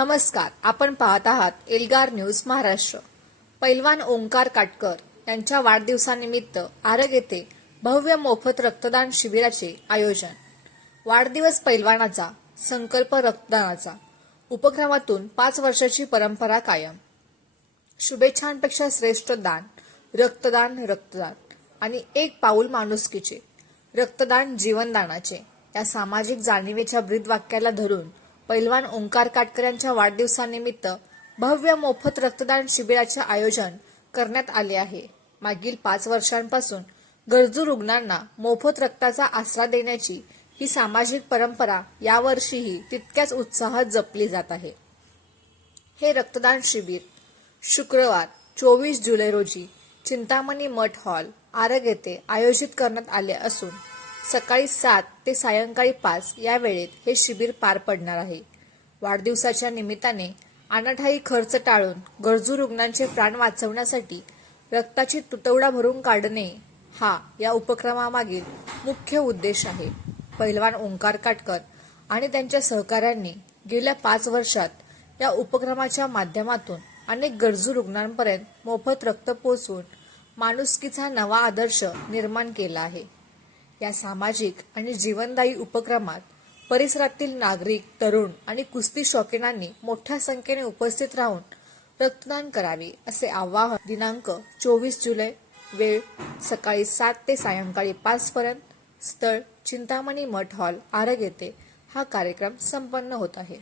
नमस्कार, आपण पाहत आहात एल्गार न्यूज महाराष्ट्र। पैलवान ओंकार काटकर यांच्या वाढदिवसानिमित्त आरग येथे भव्य मोफत रक्तदान शिबिराचे आयोजन। वाढदिवस पैलवानाचा संकल्प रक्तदानाचा उपक्रमातून 5 वर्षाची परंपरा कायम। शुभेच्छांपेक्षा श्रेष्ठ दान रक्तदान, रक्तदान आणि एक पाऊल माणुसकीचे, रक्तदान जीवनदानाचे या सामाजिक जाणीवेच्या ब्रीदवाक्याला धरून पैलवान ओंकार काटकर यांच्या वाढदिवसानिमित्त भव्य मोफत रक्तदान शिबिराचे आयोजन करण्यात आले आहे। मागील 5 वर्षांपासून गरजू रुग्णांना मोफत रक्ताचा आसरा देण्याची ही सामाजिक परंपरा यावर्षीही तितक्याच उत्साहात जपली जात आहे। हे रक्तदान शिबिर शुक्रवार 24 जुलै रोजी चिंतामणी मठ हॉल आरग येथे आयोजित करण्यात आले असून सकाळी 7 ते सायंकाळी 5 या वेळेत हे शिबिर पार पडणार आहे। वाढदिवसाच्या निमित्ताने अनाठायी खर्च टाळून गरजू रुग्णांचे प्राण वाचवण्यासाठी रक्ताची तुटवडा भरून काढणे हा या उपक्रमामागील मुख्य उद्देश आहे। पैलवान ओंकार काटकर आणि त्यांच्या सहकाऱ्यांनी गेल्या 5 वर्षात या उपक्रमाच्या माध्यमातून अनेक गरजू रुग्णांपर्यंत मोफत रक्त पोहोचवून माणुसकीचा नवा आदर्श निर्माण केला आहे। या सामाजिक आणि जीवनदायी उपक्रमात परिसरातील नागरिक, तरुण आणि कुस्ती शौकीनांनी मोठ्या संख्येने उपस्थित राहून रक्तदान करावे असे आवाहन दिनांक 24 जुलै, वेळ सकाळी 7 ते सायंकाळी 5 पर्यंत, स्थळ चिंतामणी मठ हॉल आरग येथे हा कार्यक्रम संपन्न होत आहे।